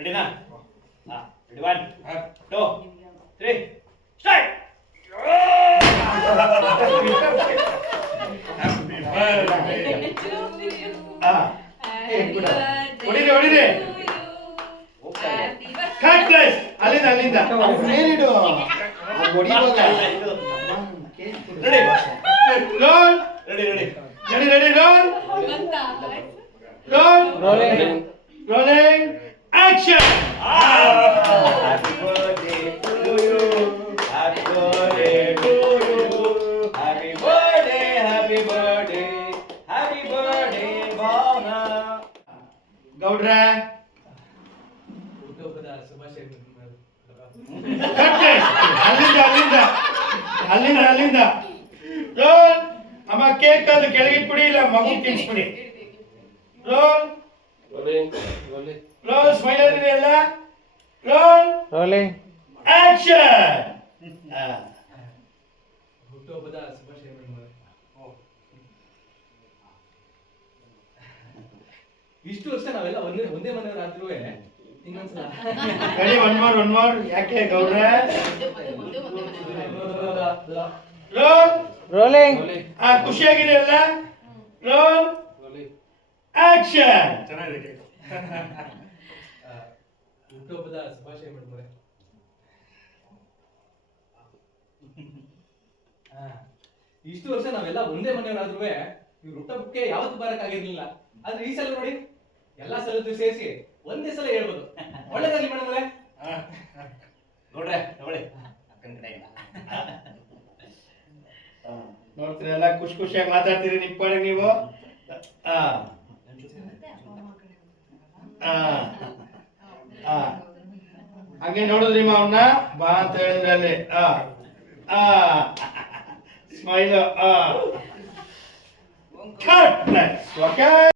ರೆಡಿನಾ ready one two three start ಹೊಡಿರಿ ಹೊಡಿರಿ cut place ಅಲ್ಲಿಂದ ಅಲ್ಲಿಂದ. ಮೇಲಿಡು ready roll ready ready ready ready roll. Rolling action Happy birthday to you. Happy birthday to you. Happy birthday, happy birthday, happy birthday, Bhavana. ಗೌಡ್ರೆ ಹುಟ್ಟುಹಬ್ಬದ ಶುಭಾಶಯಗಳು cut place ಅಲ್ಲಿಂದ ಅಲ್ಲಿಂದ ಅಲ್ಲಿಂದ ಅಲ್ಲಿಂದ ರೋಲ್ ಅಮ್ಮ ಕೇಕ್ ಅದು ಕೆಳಗಿಟ್ಬಿಡಿ ಇಲ್ಲ ಮಗು ತಿನ್ಸ್ಬಿಡಿ ರೋಲ್ ರೋಲ್ ಸ್ಮೈಲರ್ ಇದೆಯಲ್ಲ ರೋಲ್ ರೋಲಿಂಗ್ ಆಕ್ಷನ್ ಹುಟ್ಟುಹಬ್ಬದ ಶುಭಾಶಯಗಳು ಇಷ್ಟು ವರ್ಷ ನಾವೆಲ್ಲ ಒಂದೇ ಒಂದೇ ಮನೆಯವರಾದ್ರೂ ಇನ್ನೊಂದ್ಸಲ. Ready one more one more ಯಾಕೆ ಗೌಡ್ರೆ? ರೋಲ್ ರೋಲಿಂಗ್ ಆ ಖುಷಿಯಾಗಿದೆಯಲ್ಲ? ರೋಲ್ ಆಕ್ಷನ್ ಹುಟ್ಟುಹಬ್ಬದ ಶುಭಾಶಯ ಮೇಡಮ್ ಇಷ್ಟು ವರ್ಷ ನಾವೆಲ್ಲ ಒಂದೇ ಮನೆಯವರಾದ್ರೂ ಇವ್ರು ಹುಟ್ಟಹಬ್ಬಕ್ಕೆ ಯಾವತ್ತು ಬರಕ್ಕಾಗಿರ್ಲಿಲ್ಲ. ಆದ್ರೆ ಈ ಸಲ ನೋಡಿ ಎಲ್ಲಾ ಸಲದ್ದು ಸೇರಿಸಿ ಒಂದೇ ಸಲ ಹೇಳ್ಬೋದು. ಒಳ್ಳೇದಾಗ್ಲಿ ಮೇಡಮ್ ಅವರೇ. ನೋಡ್ರೆ ತಗೊಳ್ಳಿ. ಅಕ್ಕನ ಕಡೆಯಿಂದ. ನೋಡ್ತೀರಲ್ಲ ಖುಷಿ ಖುಷಿಯಾಗಿ ಮಾತಾಡ್ತೀರಿ ನಿಪ್ಪಾಡಿ ನೀವು. ಆ ಆ ಆ ಹಂಗೆ ನೋಡಿದ್ರಿ ಅವನ್ನ ಬಾ ಅಂತ ಹೇಳಿದ್ರೆ ಅಲ್ಲಿ ಸ್ಮೈಲ್ ಓಕೆ